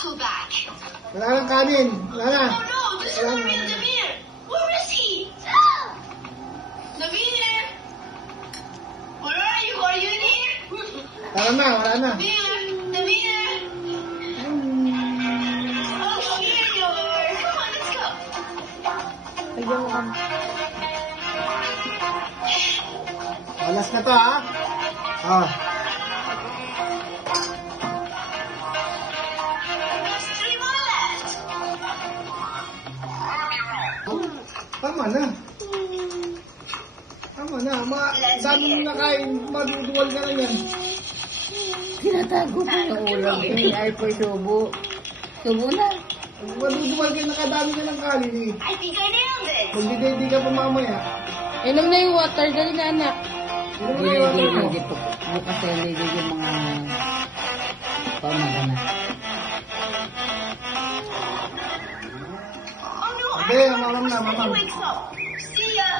castle back. Wala nang kanin. Wala na. Oh no, this is Wala the real na. Damir. Where is he? Damir! Where are you? Are you in here? Wala na, wala na. Damir! Damir! Oh, here you are. Come on, let's go. Alas na to, ha? Ah. There's 3 more left. Tama na. Tama na. Dami mo na kain. Maduduwal ka na yan. Tinatago pa yung ulam. Ay po subo. Subo na. Maduduwal ka, nakadami ka ng kanin eh. I think I nailed it. Kung hindi ka pa mamaya. Inom na yung water. Dali na, anak. Ano mo na yung water mo? Hindi po. Bukas ay hindi yung mga pamagana. Oh no, Hindi, mamam na, mamam. He wakes up. See ya.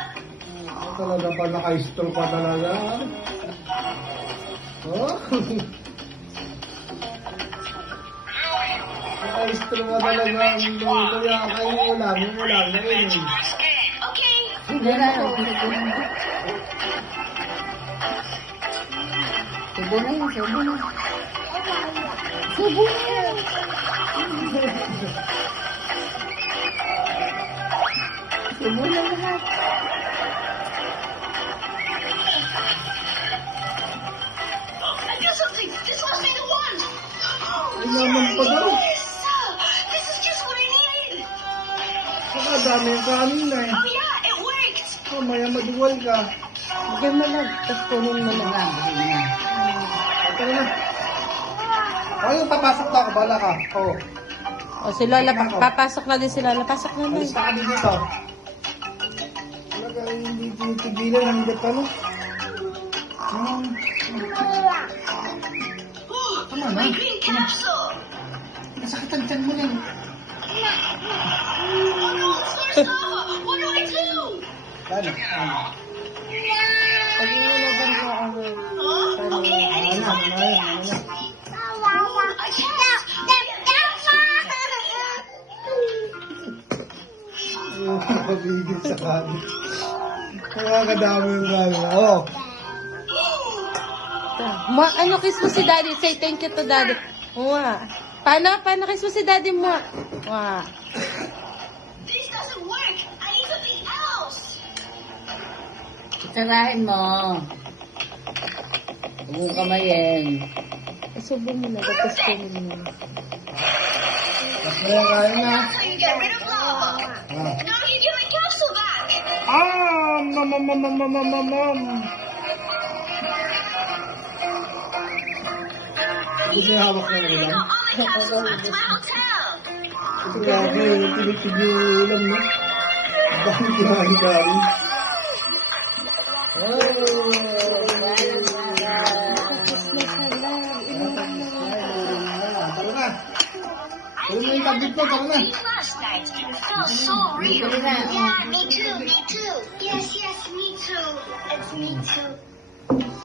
Talaga pa, naka-istro pa talaga. Oh? Naka-istro pa talaga. Kaya kain mo lang, yung ulam. Ayun. Okay. Subo na. Subo na yun. Subo na. Subo na. Subo na lahat. I got something. This must be the one. Ay naman pa daw. Yes. This is just what I needed. Saka dami yung kanin na eh. Oh yeah, it worked. Mamaya maduwal ka. Bigyan mo lang. Tapos kunin mo Subo lang. na. Subo na. Ito na. Oh, yung papasok na ako. Bala ka. Oo. O, si Lola. Papasok na din si Lola. Pasok na din. Alis na kami dito. Talaga hindi tinitigilan hanggat ano. Tama na. My green capsule. Masakit ang tiyan mo na. Oh no, it's gonna stop. What do I do? Ano? Pag-iulagan ko ako. Huh? Okay, I need to find a dance. I can't. Nakabigil sa kanin. Kaya kadami yung kanin. Oo. Ano kiss mo si Daddy? Say thank you to Daddy. Mwah. Paano kiss mo si Daddy mo? Mwah. This doesn't work. I need something else. Sarahin mo. Huwag mong kamayin. Subo mo na. Tapos kunin mo. Tapos na yung kain na. So you get rid of lava. Ah. Now you get my capsule back. Mam. Hindi na hawak na I ulam. got all my capsules back to my hotel. Grabe, tinitigil yung ulam mo. Dami kinain kanin. Tara na. Tara na yung tablet mo, tara na. Last night it felt so real. Yeah, me too. Yes, me too. It's me too.